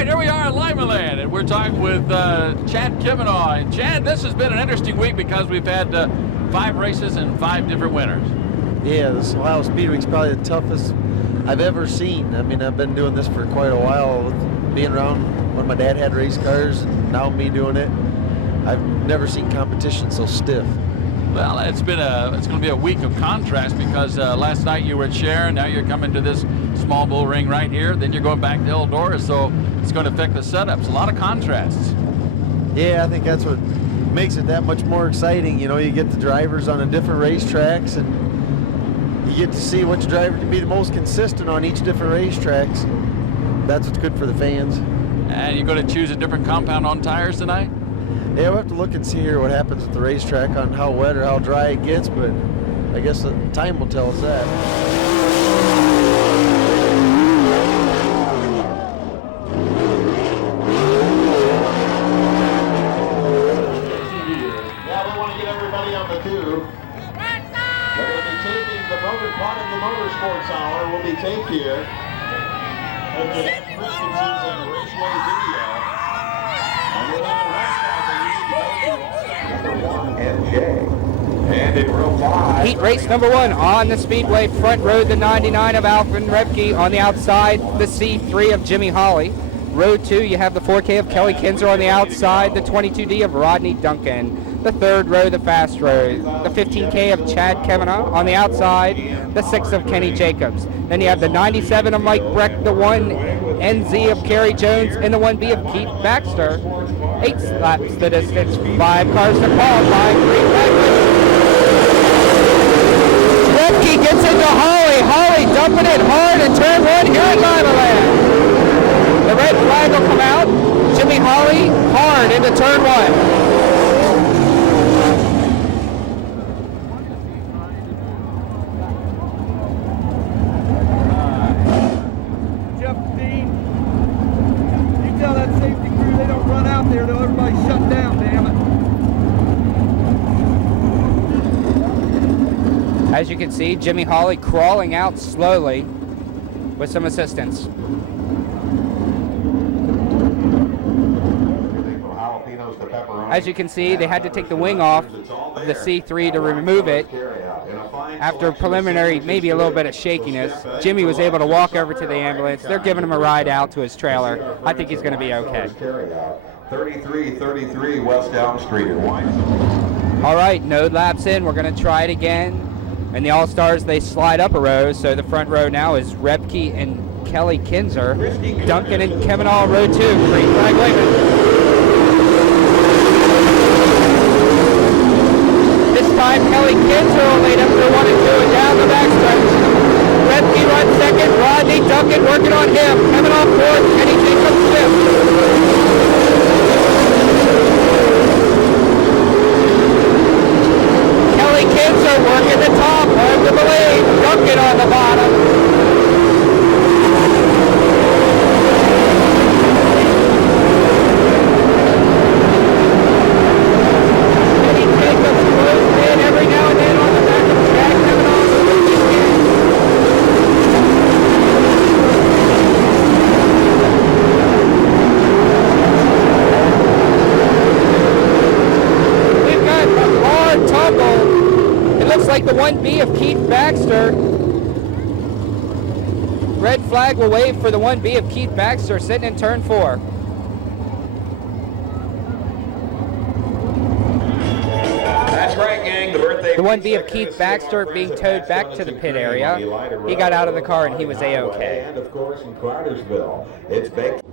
right, here we are at Limaland, and we're talking with Chad Kavanaugh. And Chad, this has been an interesting week because we've had 5 races and 5 different winners. Yeah, this Ohio Speedweek's probably the toughest I've ever seen. I mean, I've been doing this for quite a while, with being around when my dad had race cars, and now me doing it. I've never seen competition so stiff. Well, it's going to be a week of contrast because last night you were at Sharon, now you're coming to this small bull ring right here, then you're going back to Eldora, so it's going to affect the setups. A lot of contrasts. Yeah, I think that's what makes it that much more exciting. You know, you get the drivers on a different racetracks, and you get to see which driver can be the most consistent on each different racetracks. That's what's good for the fans. And you're going to choose a different compound on tires tonight? Yeah, we'll have to look and see here what happens with the racetrack on how wet or how dry it gets, but I guess the time will tell us that. Now we want to get everybody on the tube. They're going to be taping the motor part of the Motorsports Hour will be taped here. And the Christensen's and Raceway video. And we'll have a race and Jay. And in row 5. Heat race number 1 on the Speedway. Front row, the 99 of Alvin Rebke. On the outside, the C3 of Jimmy Hawley. Row 2, you have the 4K of Kelly Kinzer on the outside, the 22D of Rodney Duncan. The third row, the fast row, the 15K of Chad Kavanaugh on the outside, the 6 of Kenny Jacobs. Then you have the 97 of Mike Breck, the 1 NZ of Kerry Jones, and the 1B of Keith Baxter. 8 laps the distance, 5 cars to qualify, green flag. Rebke gets into Hawley. Hawley dumping it hard in turn 1 here at Limaland. The red flag will come out. Jimmy Hawley hard into turn 1. As you can see, Jimmy Hawley crawling out slowly with some assistance. As you can see, they had to take the wing off of the C3 to remove it. After preliminary, maybe a little bit of shakiness, Jimmy was able to walk over to the ambulance. They're giving him a ride out to his trailer. I think he's going to be okay. 3333 West Elm Street. All right, no laps in. We're going to try it again. And the All-Stars, they slide up a row, so the front row now is Rebke and Kelly Kinzer. Duncan and Kavanaugh, row 2, green flag waving. This time, Kelly Kinzer will lead up through 1 and 2 and down the backstretch. Rebke runs second, Rodney Duncan working on him. Kavanaugh fourth, Kenny Jacobs fifth. Kinzer working the top, hard to believe. Duncan on the bottom. Kenny Jacobs closed in every now and then on the back of Chad Kavanaugh. We've got a hard tumble. Looks like the 1B of Keith Baxter. Red flag will wave for the 1B of Keith Baxter sitting in turn 4. That's right, gang. The 1B of Keith Baxter being towed back to the pit area. He got out of the car and he was A-OK. And of course in Cartersville, it's baked.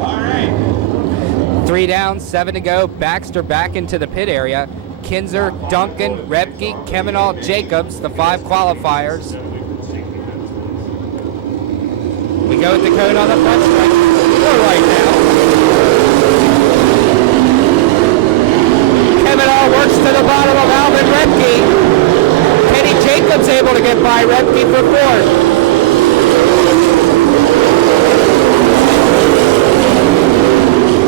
All right. 3 down, 7 to go. Baxter back into the pit area. Kinzer, Duncan, Rebke, Kavanaugh, Jacobs, the 5 qualifiers. We go with the cone on the front stretch. We're right now. Kavanaugh works to the bottom of Alvin Rebke. Kenny Jacobs able to get by Rebke for 4th.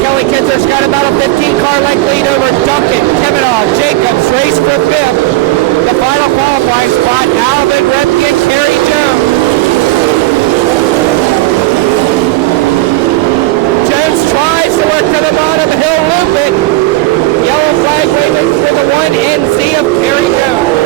Kelly Kinzer's got about a 15-car length lead over Duncan, Kavanaugh, Jacobs, race for 5th. The final qualifying spot, Alvin Rebke and Kerry Jones. Jones start to the bottom. He'll loop it. Yellow flag waving for the 1NC of Kerry Jones.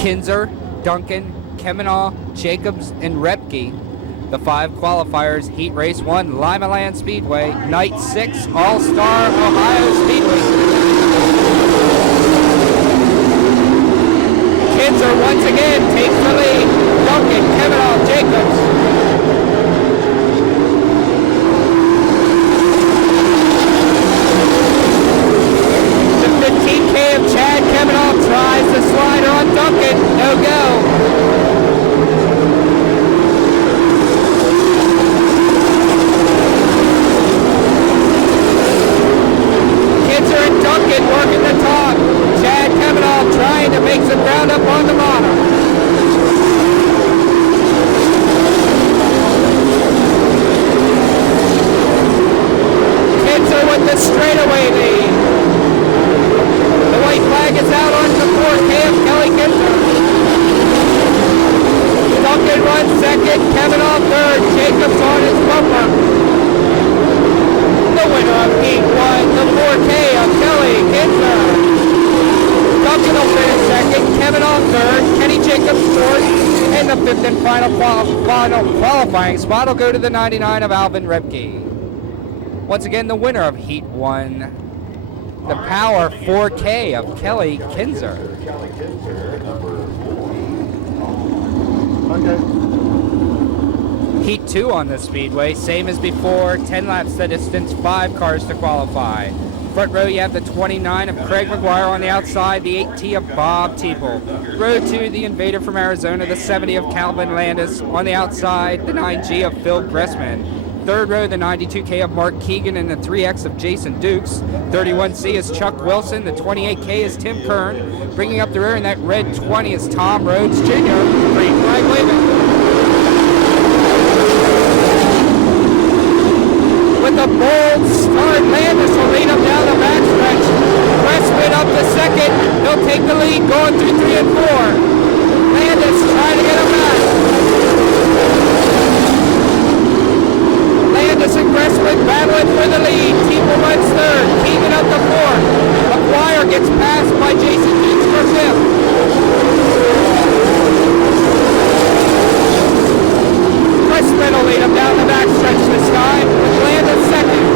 Kinzer, Duncan, Kemanaugh, Jacobs, and Repke. The 5 qualifiers, Heat Race 1, Limaland Speedway, Night 6, All-Star Ohio Speedway. Kinzer once again takes the lead. Duncan, Kemanaugh, Jacobs. The 15K of Chad Kemanaugh tries the slider on Duncan. No go. Duncan working the top. Chad Kemanaugh trying to make some ground up on the bottom. Kinzer with the straightaway lead. The white flag is out on the 4K of Kelly Kinzer. Duncan runs second, Kemanaugh third, Jacobs on his bumper. The winner of Heat 1, the 4K of Kelly Kinzer. Duncan will finish second, Kemanaugh third, Kenny Jacobs fourth, and the 5th and final qualifying spot will go to the 99 of Alvin Repke. Once again, the winner of Heat 1, the Power 4K of Kelly Kinzer. Okay. Heat 2 on the speedway, same as before, 10 laps the distance, 5 cars to qualify. Front row you have the 29 of Craig McGuire on the outside, the 8T of Bob Teeple. Row 2, the Invader from Arizona, the 70 of Calvin Landis. On the outside, the 9G of Phil Gressman. Third row, the 92K of Mark Keegan and the 3X of Jason Dukes. 31C is Chuck Wilson, the 28K is Tim Kern. Bringing up the rear in that red 20 is Tom Rhodes Jr. Green flag waving. With a bold start, Landis will lead him down the backstretch. Westwood up to second. He'll take the lead going through 3 and 4. Landis trying to get him back. Landis and Westwood battling for the lead. Teeple runs third. Keegan up to 4th. McGuire gets passed by Jason Dukes for 5th. Westwood will lead him down the backstretch this time. Landis second.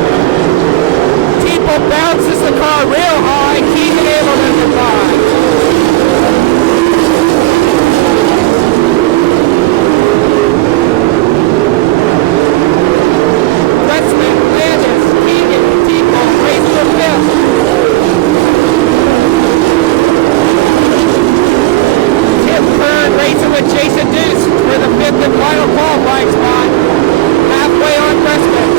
Teeple bounces the car real high. Keegan able to survive. Westman, Landis, Keegan, Teeple race for 5th. Tim Kern racing with Jason Deuce for the 5th and final qualifying spot. Halfway on Westman.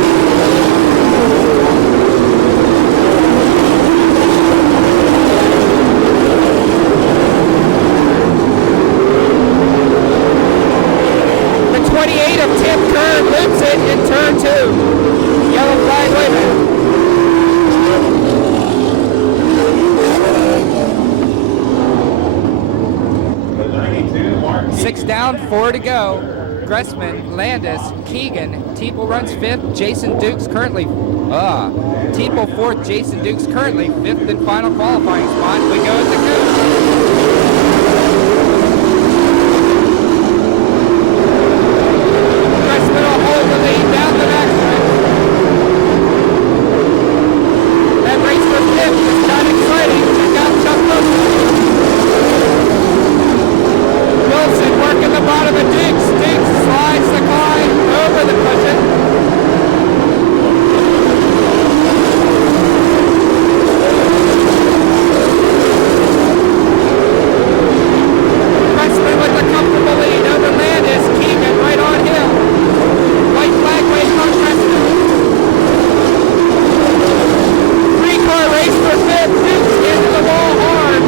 The 28 of Tim Kern loops it in turn 2. Yellow flag waving. 6 down, 4 to go. Gressman, Landis, Keegan, Teeple runs 5th, Jason Dukes currently, Teeple 4th, Jason Dukes currently 5th and final qualifying spot. We go at the coast. Gressman will hold the lead down the backstretch. That race for 5th is not exciting. Check out Chuck Wilson. Wilson working the bottom of Dukes. Dukes slides the car over the cushion. Pressman with a comfortable lead over Landis. Keegan right on him. White flag waving on Pressman. 3-car race for 5th. Dukes into the wall hard.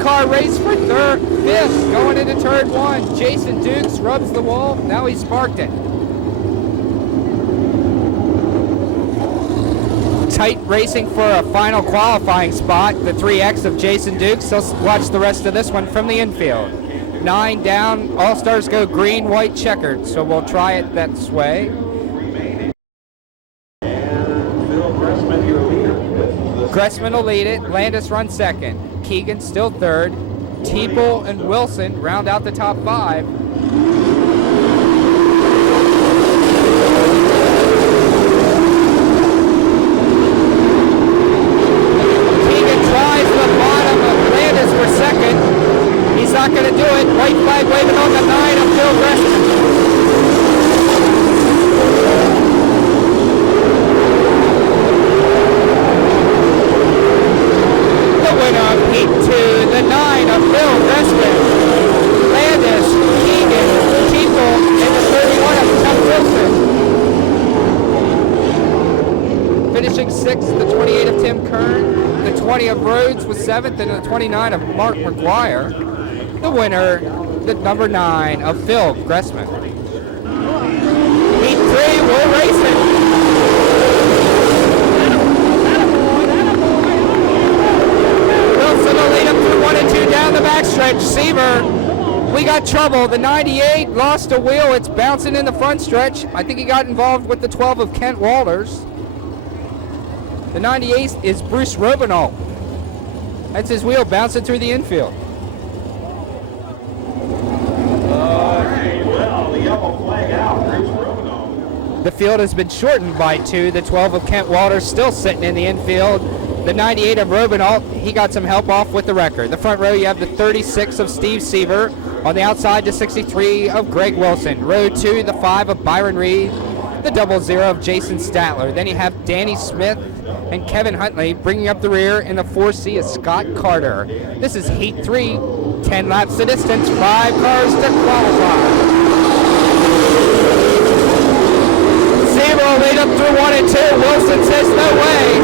Car race for 5th, going into turn 1. Jason Dukes rubs the wall. Now he sparked it. tight racing for a final qualifying spot. The 3X of Jason Dukes. Let's watch the rest of this one from the infield. 9 down, all-stars go green, white, checkered. So we'll try it that way. Gressman will lead it. Landis runs second. Keegan still third. Teeple and Wilson round out the top 5. He's not going to do it. White flag waving on the 9 of Phil Gressman. The winner of Heat 2, the 9 of Phil Gressman. Landis, Keegan, Teeple, and the 31 of Tom Wilson. Finishing 6th, the 28 of Tim Kern. The 20 of Rhodes was 7th, and the 29 of Mark McGuire. The winner, the number 9 of Phil Gressman. Heat 3, we're racing. Wilson will lead up through 1 and 2 down the backstretch. Seaver, we got trouble. The 98 lost a wheel. It's bouncing in the front stretch. I think he got involved with the 12 of Kent Walters. The 98 is Bruce Robinall. That's his wheel bouncing through the infield. The field has been shortened by 2. The 12 of Kent Walters still sitting in the infield. The 98 of Robinall, he got some help off with the record. The front row, you have the 36 of Steve Seaver. On the outside, the 63 of Greg Wilson. Row 2, the 5 of Byron Reed. The 00 of Jason Statler. Then you have Danny Smith and Kevin Huntley. Bringing up the rear in the 4C is Scott Carter. This is Heat 3, 10 laps the distance, 5 cars to qualify. Seaver will lead up through 1 and 2. Wilson says no way.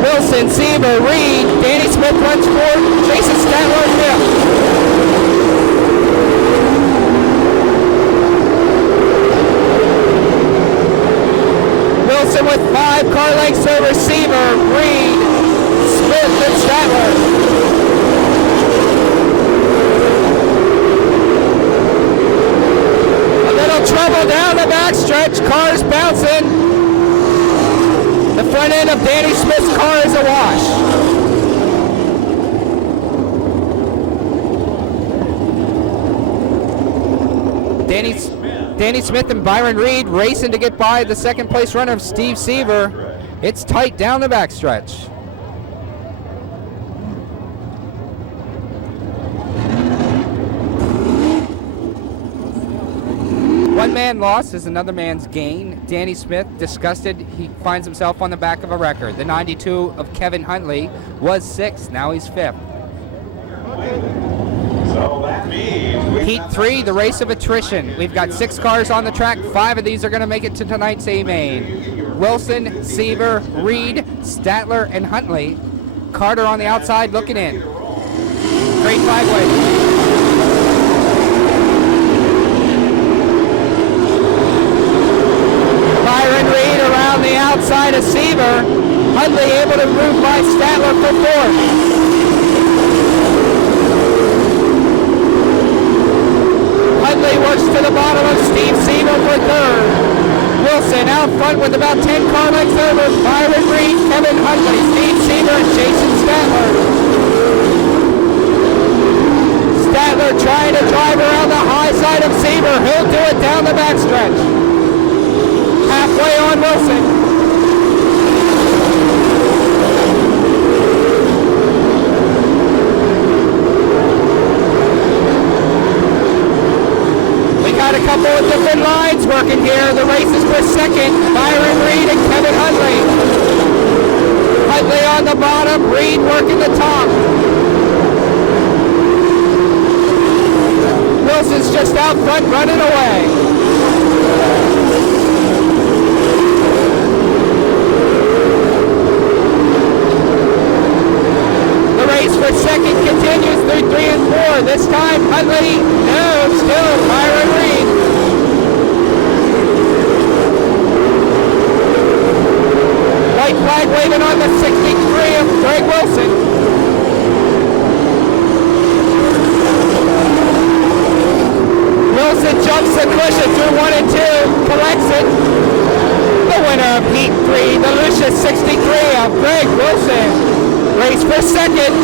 Wilson, Seaver, Reed, Danny Smith runs 4th, Jason Statler 5th. Wilson with 5 car lengths over Seaver, Reed, Smith, and Statler. A little trouble down the backstretch, cars bouncing. The front end of Danny Smith's car is awash. Danny Smith and Byron Reed racing to get by the second place runner of Steve Seaver. It's tight down the backstretch. One man loss is another man's gain. Danny Smith, disgusted, he finds himself on the back of a record. The 92 of Kevin Huntley was 6th, now he's 5th. So that means Heat 3, the race of attrition. We've got 6 cars on the track. 5 of these are going to make it to tonight's A main. Wilson, Seaver, Reed, Statler, and Huntley. Carter on the outside looking in. Great flag wave. Byron Reed around the outside of Seaver. Huntley able to move by Statler for 4th. Huntley works to the bottom of Steve Seaver for 3rd. Wilson out front with about 10 car lengths over. Byron Reed, Kevin Huntley, Steve Seaver, and Jason Statler. Statler trying to drive around the high side of Seaver. He'll do it down the backstretch. Halfway on Wilson. We got a couple of different lines working here. The race is for 2nd. Byron Reed and Kevin Huntley. Huntley on the bottom, Reed working the top. Wilson's just out front running away. Race for 2nd continues through 3 and 4. This time Huntley, no, still Byron Reed. White flag waving on the 63 of Greg Wilson. Wilson jumps the cushion through 1 and 2, collects it. The winner of Heat 3, the Lucia 63 of Greg Wilson. Race for second.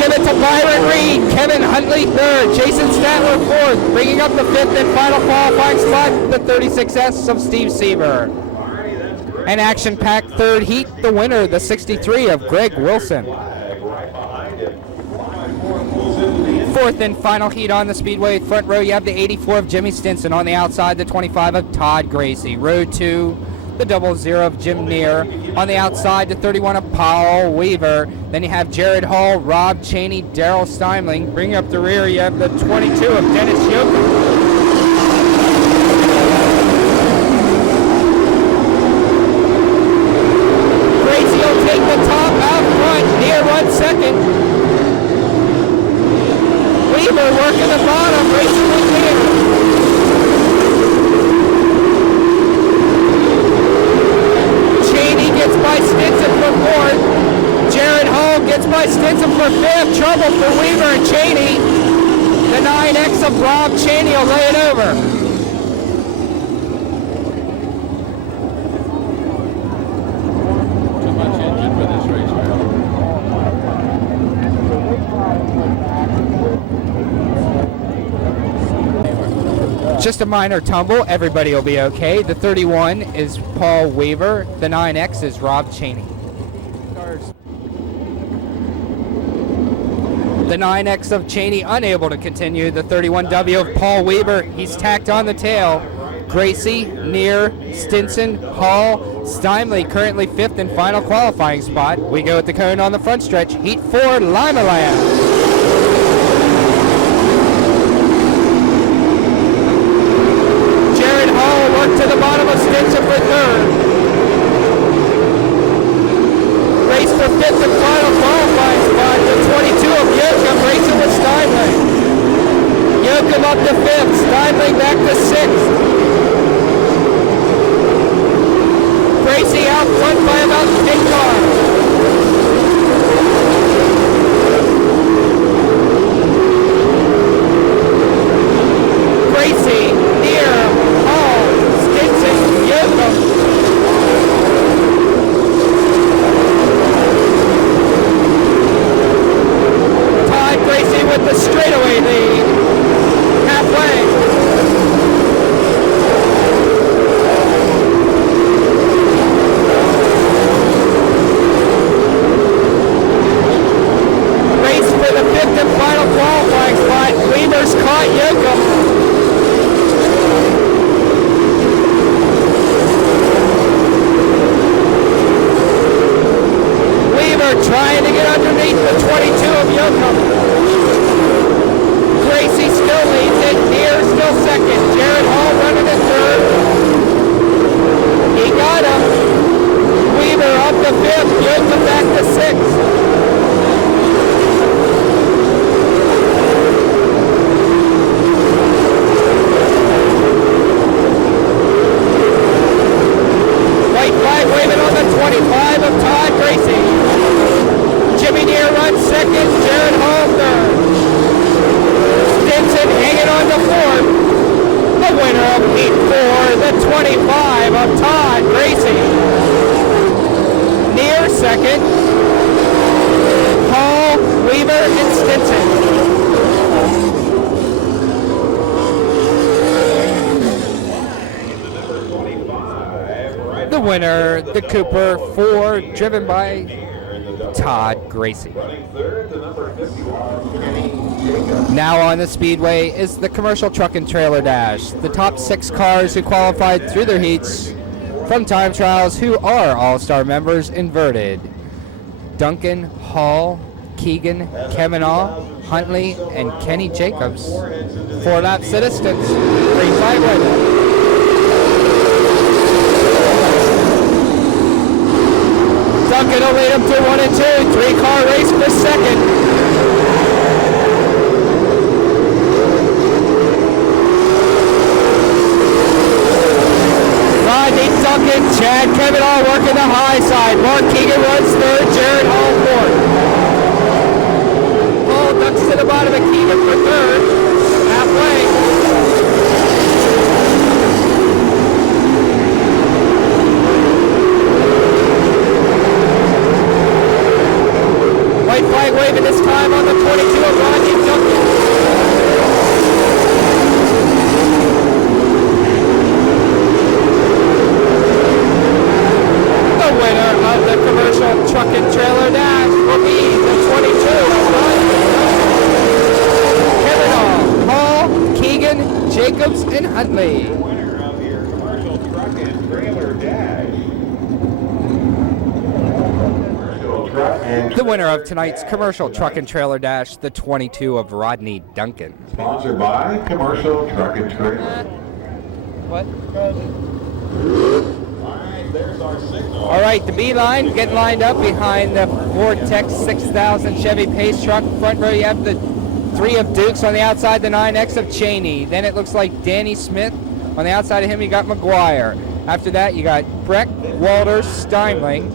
Give it to Byron Reed, Kevin Huntley third, Jason Statler fourth, bringing up the fifth and final qualifying spot, the 36S of Steve Seaver. An action-packed third heat, the winner, the 63 of Greg Wilson. Fourth and final heat on the Speedway front row, you have the 84 of Jimmy Stinson. On the outside, the 25 of Todd Gracie. Row 2, the 00 of Jim Neer. On the outside, the 31 of Paul Weaver. Then you have Jared Hall, Rob Cheney, Daryl Steimling. Bringing up the rear, you have the 22 of Dennis Yoakum. Gracie will take the top out front. Neer runs second. Weaver working the bottom, racing with Neer. Cheney gets by Stinson for fourth. Jared Hall gets by Stinson for fifth. Trouble for Weaver and Cheney. The 9X of Rob Cheney will lay it over. Too much engine for this race, man. Just a minor tumble. Everybody will be okay. The 31 is Paul Weaver. The 9X is Rob Cheney. The 9X of Cheney unable to continue. The 31W of Paul Weaver, he's tacked on the tail. Gracie, Neer, Stinson, Hall, Steimley currently fifth and final qualifying spot. We go with the cone on the front stretch. Heat 4, Limaland. To the bottom of Stinson for third. Race for fifth and final qualifying spot. The 22 of Yoakum racing with Steinley. Yoakum up to fifth. Steinley back to sixth. Gracie out front by about 10 cars. Gracie, Neer, Hall, Stinson, Yoakum. Todd Gracie with the straightaway lead. Halfway. Race for the fifth and final qualifying spot. Weaver's caught Yoakum. Trying to get underneath the 22 of Yoakum. Gracie still leads it. Neer still second. Jared Hall running in third. He got him. Weaver up to fifth. Yoakum back to sixth. White flag waving on the 25 of Todd Gracie. Jimmy Neer runs second, Jared Hall third. Stinson hanging on to fourth. The winner of Heat 4, the 25 of Todd Gracie. Neer second. Hall, Weaver, and Stinson. The winner, the Cooper 4, driven by Todd Gracie. Now on the Speedway is the Commercial Truck and Trailer Dash. The top 6 cars who qualified through their heats from time trials who are all-star members inverted. Duncan, Hall, Keegan, Kavanaugh, Huntley, and Kenny Jacobs. 4 laps at distance. Green flag waving. Duncan will lead him to 1 and 2. 3-car race for second. Rodney Duncan, Chad Kavanaugh working the high side. Mark Keegan runs third, Jared Hall fourth. Hall ducks to the bottom of Keegan for third, halfway. White flag waving this time on the 22 of Rodney Duncan. The winner of the commercial truck and trailer dash will be the 22 of Rodney, Hall, Keegan, Jacobs, and Huntley. The winner of your commercial truck and trailer dash. The winner of tonight's commercial truck and trailer dash, the 22 of Rodney Duncan. Sponsored by Commercial Truck and Trailer. What? Alright, there's our signal. All right, the B line getting lined up behind the Vortex 6000 Chevy Pace truck. Front row, you have the 3 of Dukes on the outside, the 9X of Cheney. Then it looks like Danny Smith. On the outside of him, you got McGuire. After that, you got Breck, Walters, Steinling,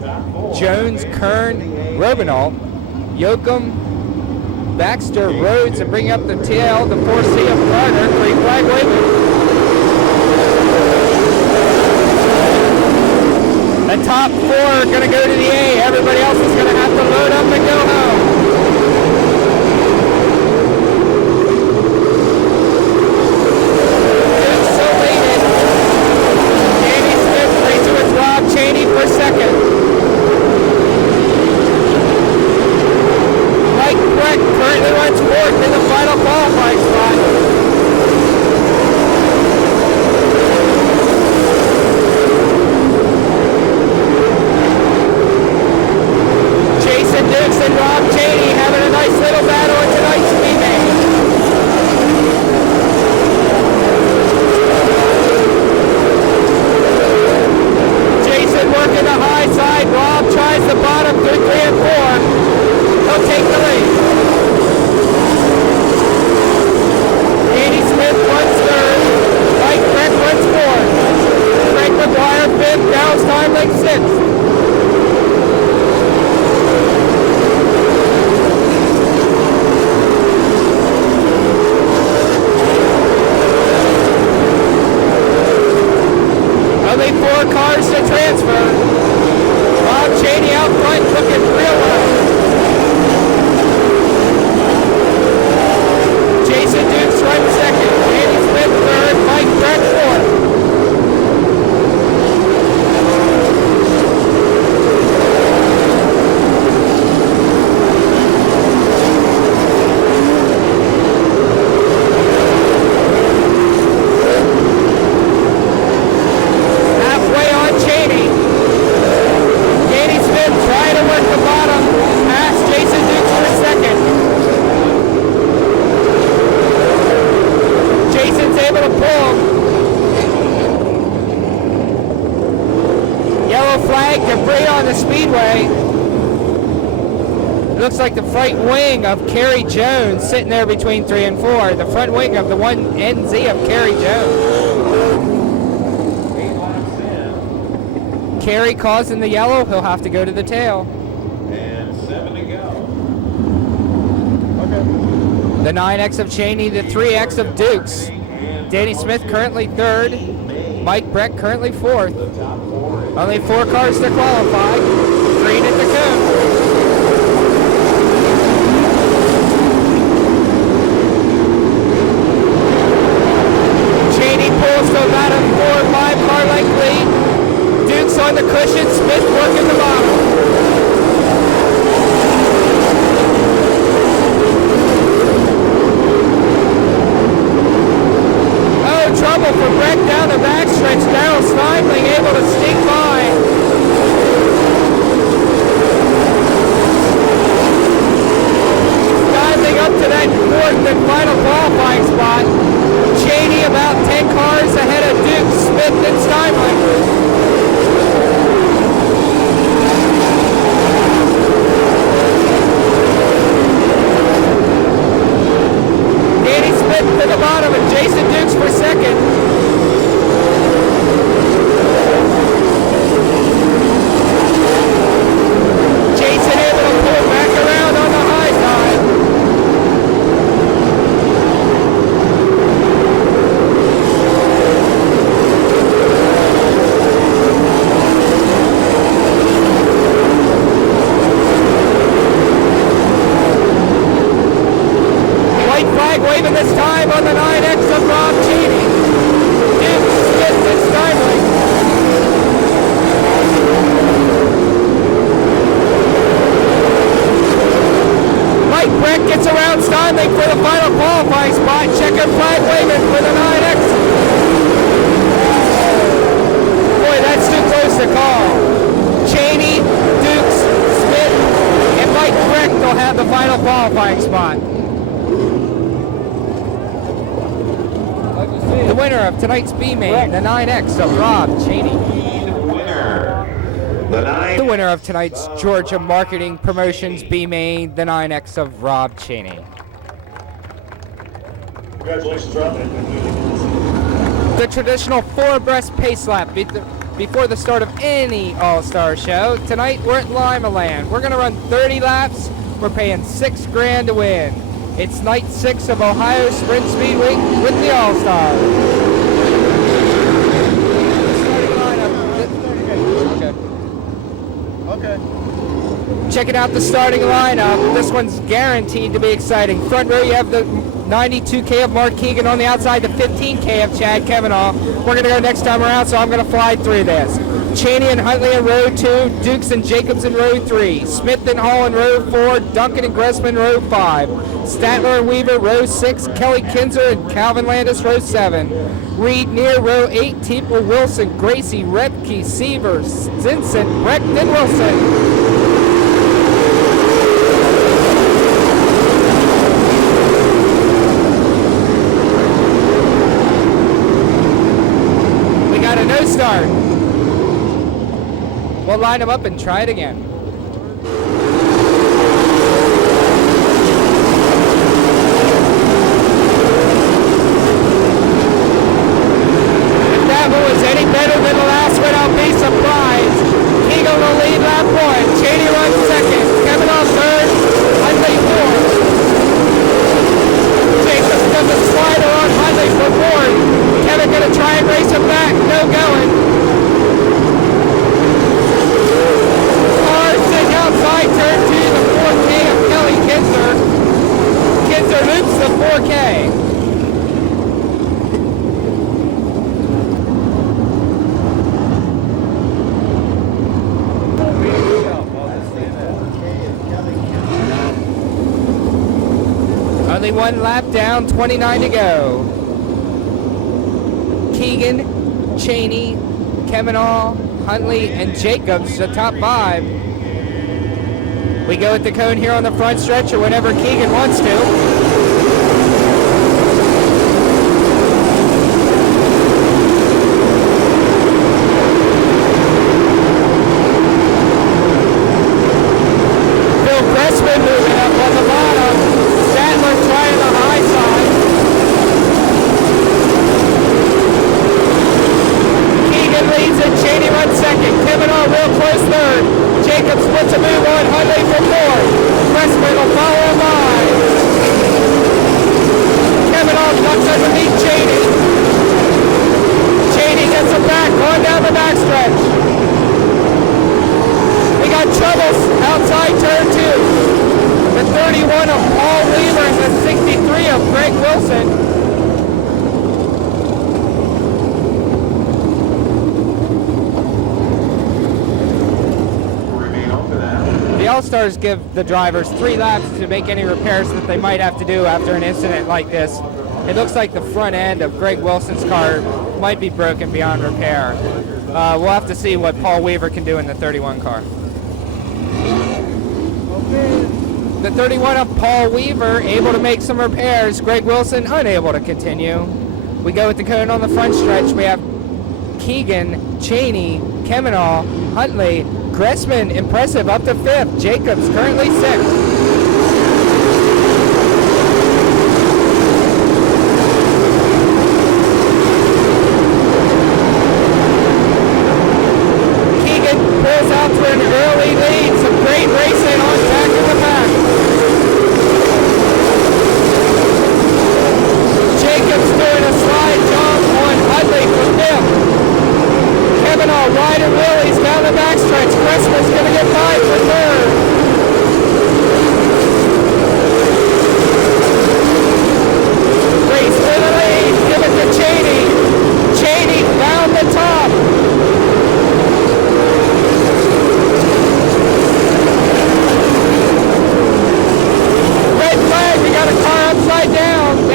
Jones, Kern, Robinalt, Yoakum, Baxter, Rhodes, and bring up the tail, the 4C of Carter, green flag waving. The top 4 are going to go to the A. Everybody else is going to have to load up and go home. Dukes so weighted. Danny Smith, 3-2 is Rob Cheney for second. Mike Breck currently runs fourth in the final qualifying spot. Jason Dukes and Rob Cheney having a nice little battle in tonight's speed meet. Jason working the high side. Rob tries the bottom through 3 and 4. He'll take the lead. Danny Smith runs third. Mike Breck runs fourth. Frank McGuire fifth. Dallas Steinling sixth. Only 4 cars to transfer. Rob Cheney out front looking real well. Jason Dukes runs second. Danny Smith third. Mike Breck fourth. Halfway on Cheney. Danny Smith trying to work the bottom past Jason Dukes for second. Jason's able to pull him. Yellow flag, debris on the speedway. It looks like the front wing of Kerry Jones sitting there between 3 and 4. The front wing of the 1NZ of Kerry Jones. Kerry causing the yellow, he'll have to go to the tail. And 7 to go. The 9X of Cheney, the 3X of Dukes. Danny Smith currently third. Mike Breck currently fourth. Only 4 cars to qualify. Green at the cone. Cheney pulls to about a 4-5 car length lead. Dukes on the cushion, Smith working the bottom. Oh, trouble for Breck down the backstretch. Darryl Steinling able to sneak by. Diving up to that 4th and final qualifying spot. Cheney about 10 cars ahead of Dukes, Smith, and Steinling. Danny Smith to the bottom and Jason Dukes for second. waving this time on the 9X of Rob Cheney. Duke, Smith, and Steinway. Mike Breck gets around Steinway for the final qualifying spot. Checkered flag waving for the 9X. Boy, that's too close to call. Cheney, Dukes, Smith, and Mike Breck will have the final qualifying spot. The winner of tonight's B-Main, the 9X of Rob Cheney. The winner of tonight's Georgia Marketing Promotions B-Main, the 9X of Rob Cheney. Congratulations, Rob. The traditional 4-abreast pace lap before the start of any All-Star show. Tonight we're at Limaland. We're going to run 30 laps. We're paying $6,000 to win. It's night 6 of Ohio Sprint Speedweek with the All-Stars. Okay. Checking out the starting lineup. This one's guaranteed to be exciting. Front row, you have the 92K of Mark Keegan on the outside, the 15K of Chad Kavanaugh. We're going to go next time around, so I'm going to fly through this. Cheney and Huntley in row 2, Dukes and Jacobs in row 3, Smith and Hall in row 4, Duncan and Gressman row 5, Statler and Weaver row 6, Kelly Kinzer and Calvin Landis row 7, Reed near row 8, Teeple, Wilson, Gracie, Repke, Sievers, Stinson, Breckton, Wilson. We got a no start. We'll line them up and try it again. If that one was any better than the last one, I'll be surprised. Keegan will lead lap 1. Cheney runs second. Kevin on third. Huntley fourth. Jacobs does a slider on Huntley for fourth. Kevin gonna try and race him back. No going. Outside turn 2, the 4K of Kelly Kinzer. Kinzer loops the 4K. Only one lap down, 29 to go. Keegan, Cheney, Kavanaugh, Huntley, and Jacobs, the top 5. We go at the cone here on the front stretch or whenever Keegan wants to. Phil Gressman moving up on the bottom. Statler trying the high side. Keegan leads it. Cheney runs second. Kavanaugh real close third. Jacobs puts a move on Huntley for fourth. Gressman will follow him by. Kavanaugh ducks underneath Cheney. Cheney gets him back, going down the backstretch. We got troubles outside turn 2. The 31 of Paul Weaver and the 63 of Greg Wilson. The All-Stars give the drivers 3 laps to make any repairs that they might have to do after an incident like this. It looks like the front end of Greg Wilson's car might be broken beyond repair. We'll have to see what Paul Weaver can do in the 31 car. The 31 of Paul Weaver able to make some repairs. Greg Wilson unable to continue. We go with the cone on the front stretch. We have Keegan, Cheney, Kavanaugh, Huntley, Gressman, impressive, up to 5th. Jacobs, currently 6th. Keegan pulls out for an early lead. Some great racing on back in the back. Jacobs doing a slide jump on Huntley for 5th. Kavanaugh riding wheelies down the backstretch. Gressman's going to get by for 3rd.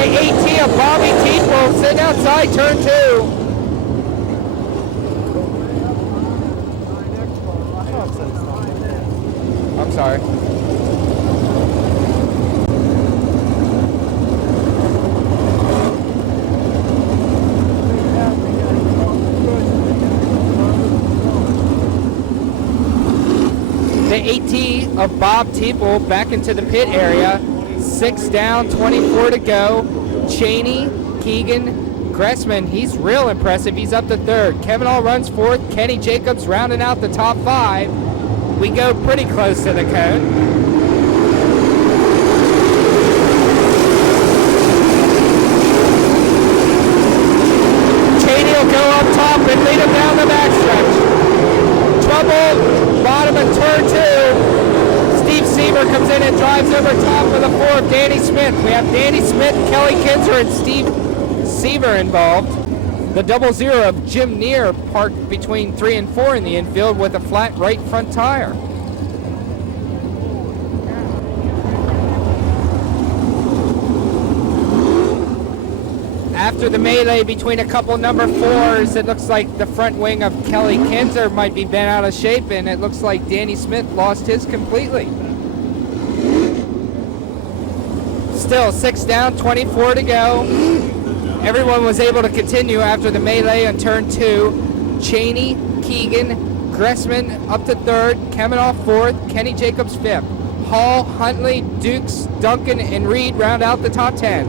The 18 of Bobby Teeple sitting outside turn 2. I'm sorry. The 18 of Bob Teeple back into the pit area. 6 down, 24 to go. Cheney, Keegan, Gressman, he's real impressive. He's up to 3rd. Kevin All runs 4th. Kenny Jacobs rounding out the top 5. We go pretty close to the cone. Cheney will go up top and lead him down the backstretch. Trouble, bottom of turn 2. Steve Seaver comes in and drives over top with the 4 of Danny Smith. We have Danny Smith, Kelly Kinzer, and Steve Seaver involved. The 00 of Jim Neer parked between 3 and 4 in the infield with a flat right front tire. After the melee between a couple number 4s, it looks like the front wing of Kelly Kinzer might be bent out of shape, and it looks like Danny Smith lost his completely. Still 6 down, 24 to go. Everyone was able to continue after the melee on turn 2. Cheney, Keegan, Gressman up to 3rd, Kemenoff 4th, Kenny Jacobs 5th. Hall, Huntley, Dukes, Duncan, and Reed round out the top 10.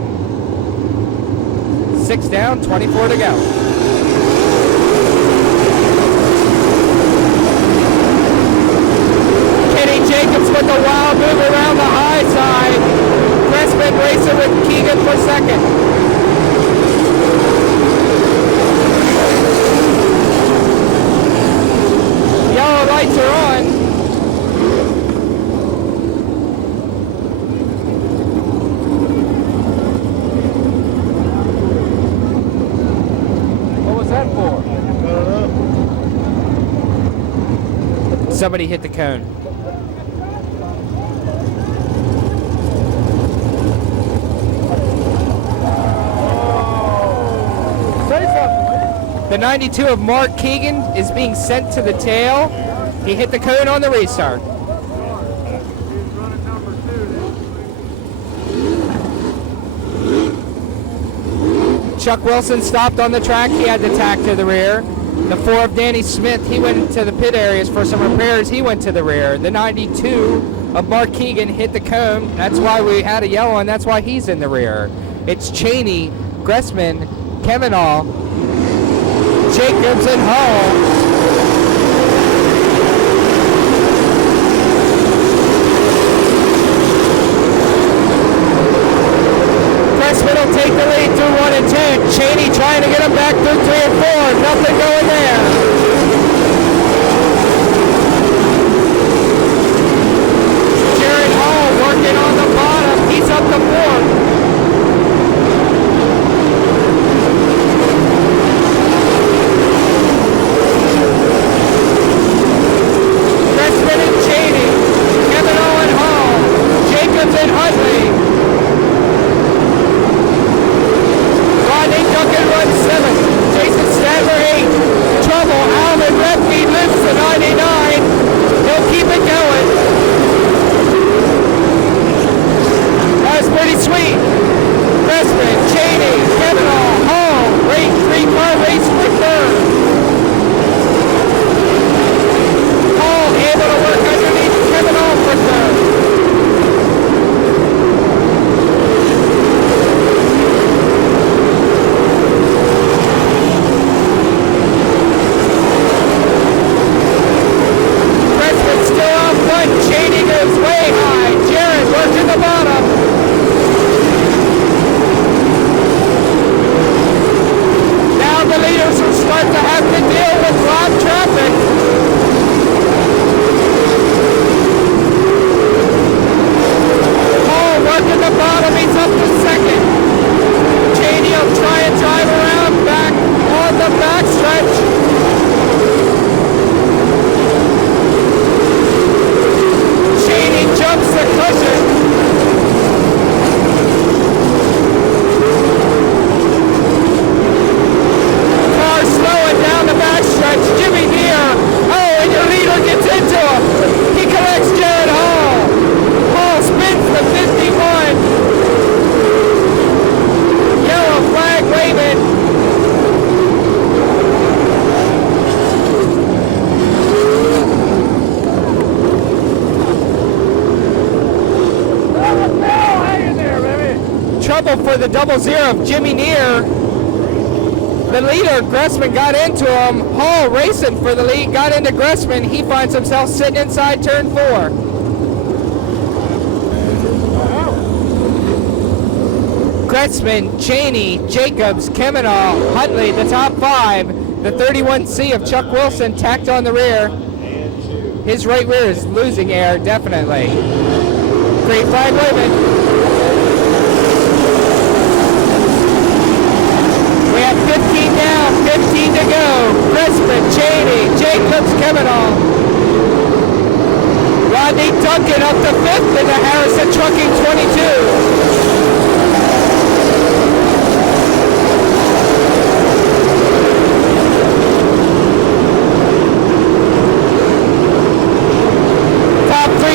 6 down, 24 to go. Kenny Jacobs with the wild move around the high side. Gressman racing with Keegan for 2nd. Yellow lights are on. What was that for? Somebody hit the cone. The 92 of Mark Keegan is being sent to the tail. He hit the cone on the restart. Chuck Wilson stopped on the track. He had to tack to the rear. The 4 of Danny Smith, he went to the pit areas for some repairs. He went to the rear. The 92 of Mark Keegan hit the cone. That's why we had a yellow, and that's why he's in the rear. It's Cheney, Gressman, Kemenoff, Jacobs, and Hall. Gressman will take the lead through 1 and 10. Cheney trying to get him back through 3 and 4. Nothing going there. Jared Hall working on the bottom. He's up to 4th. Gressman and Cheney, Kevin Owen Hall, Jacobs and Huntley. Rodney Duncan runs 7th, Jason Stadler 8th. Trouble, Alvin Repke lifts the 99. He'll keep it going. That was pretty sweet. Gressman, Cheney, Kevin Hall, great 3-car race for 3rd. Able to work underneath Kevin Hall for 3rd. Gressman still up front. Cheney goes way high. Jared working the bottom. Now the leaders will start to have to deal with live traffic. Working the bottom, he's up to 2nd. Cheney will try and drive around back on the backstretch. Cheney jumps the cushion. trouble for the 00 of Jimmy Neer. The leader, Gressman, got into him. Hall racing for the lead, got into Gressman. He finds himself sitting inside turn 4. Gressman, Cheney, Jacobs, Kemenah, Huntley, the top 5. The 31C of Chuck Wilson tacked on the rear. His right rear is losing air, definitely. Green flag waving. We have 15 down, 15 to go. Gressman, Cheney, Jacobs, Kemenah. Rodney Duncan up to 5th in the Harrison Trucking 22.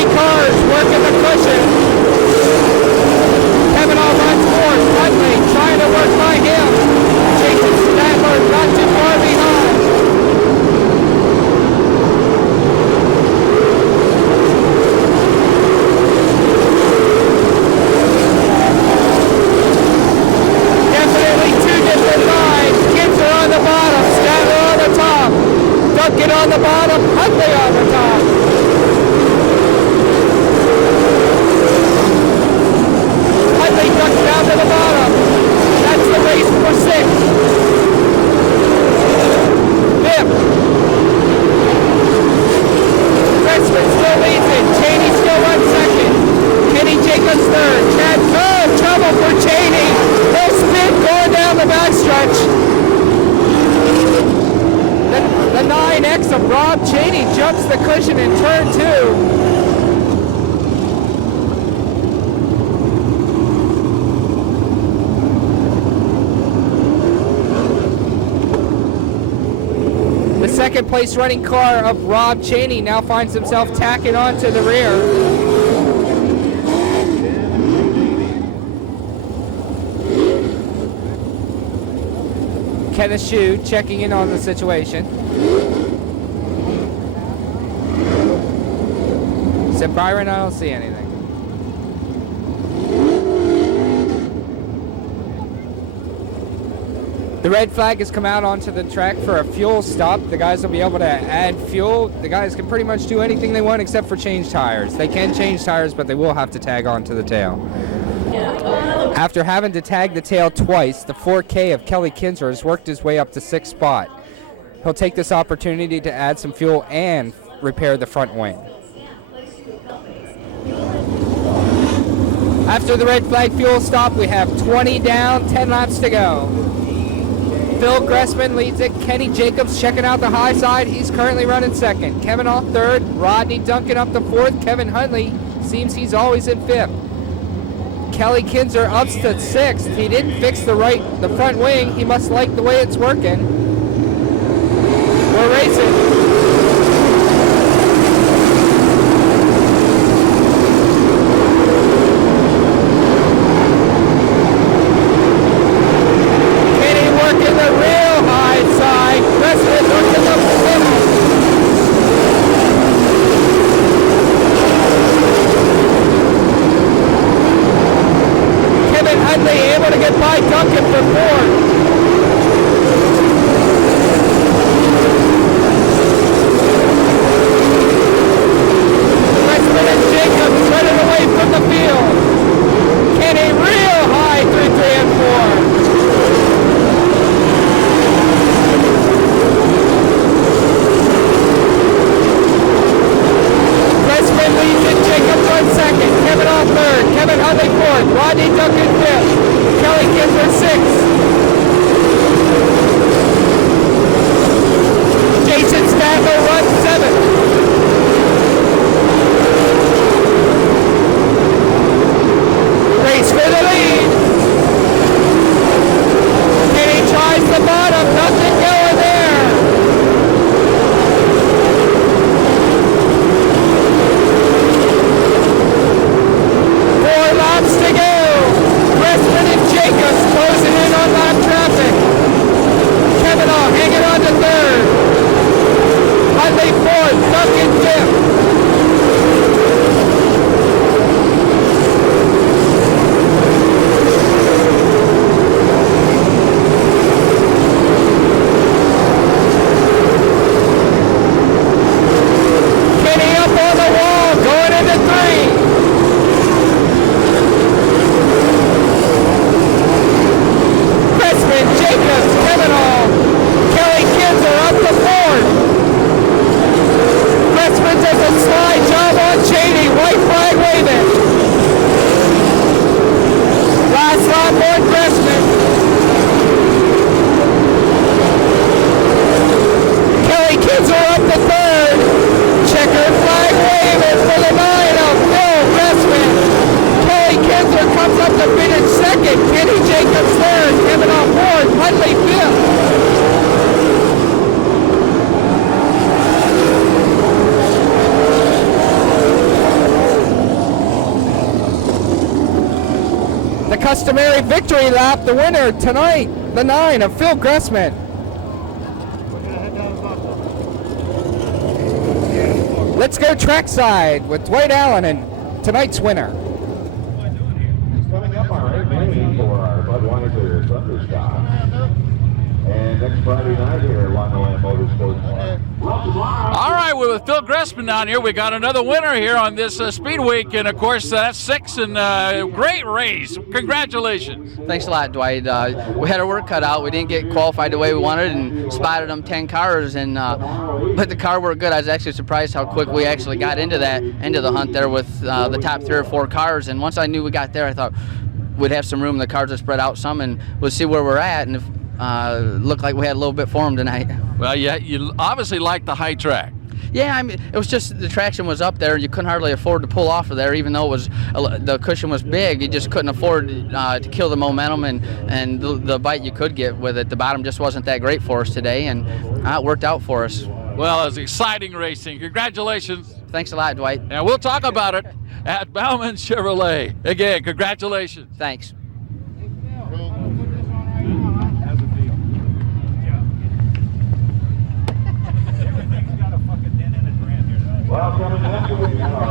Cars working the cushion. Kemenah runs 4th. Huntley trying to work by him. Jason Statler not too far behind. Definitely 2 different lines. Kids are on the bottom. Statler on the top. Duncan on the bottom. Huntley on the top. Ducks down to the bottom. That's the race for 6th. 5th. Gressman still leads it. Cheney still runs 2nd. Kenny Jacobs 3rd. Chad, trouble for Cheney. Full spin going down the backstretch. The 9X of Rob Cheney jumps the cushion in turn 2. Second place running car of Rob Cheney now finds himself tacking onto the rear. Kenneth Shue checking in on the situation. Said Byron, I don't see anything. The red flag has come out onto the track for a fuel stop. The guys will be able to add fuel. The guys can pretty much do anything they want except for change tires. They can change tires, but they will have to tag onto the tail. After having to tag the tail twice, the 4K of Kelly Kinzer has worked his way up to 6th spot. He'll take this opportunity to add some fuel and repair the front wing. After the red flag fuel stop, we have 20 down, 10 laps to go. Phil Gressman leads it. Kenny Jacobs checking out the high side. He's currently running 2nd. Kemenah 3rd. Rodney Duncan up to 4th. Kevin Huntley seems he's always in 5th. Kelly Kinzer ups to 6th. He didn't fix the front wing. He must like the way it's working. We're racing. Duncan for 4th. Gressman and Jacobs running away from the field. Kenny real high through 3 and 4. Gressman leads it. Jacobs runs 2nd. Kemenah 3rd. Kevin Huntley 4th. Rodney Duncan 5th. Kelly Kinzer 6th. Jason Statler runs 7th. Race for the lead. Kenny tries the bottom, nothing going there. Four laps to go. Gressman and Jacobs closing in on lap traffic. Kemenah hanging on to 3rd. Huntley 4th, Duncan 5th. does a slide job on Cheney. White flag waving. Last lap on Gressman. Kelly Kinsler up to third. Checkered flag waving for the 9 of Phil Gressman. Kelly Kinsler comes up to finish second. Kenny Jacobs third. Kevin on fourth. Huntley fifth. The customary victory lap, the winner tonight, the 9 of Phil Gressman. Let's go trackside with Dwight Allen and tonight's winner. Coming up on our main for our Budweiser Thunderstock. And next Friday night here at Limaland Motorsports. All right, we're with Phil Gressman down here. We got another winner here on this Speedweek, and of course that's 6 and great race. Congratulations. Thanks a lot, Dwight. We had our work cut out. We didn't get qualified the way we wanted and spotted them 10 cars, and but the car worked good. I was actually surprised how quick we actually got into the hunt there with the top 3 or 4 cars. And once I knew we got there, I thought we'd have some room. The cars would spread out some, and we'll see where we're at. And if looked like we had a little bit for them tonight. Well, yeah, you obviously like the high track. Yeah, I mean, it was just the traction was up there. You couldn't hardly afford to pull off of there, even though it was the cushion was big. You just couldn't afford to kill the momentum and the bite you could get with it. The bottom just wasn't that great for us today, and it worked out for us. Well, it's exciting racing. Congratulations. Thanks a lot, Dwight. And we'll talk about it at Bauman Chevrolet. Again, congratulations. Thanks. Well, coming up, we have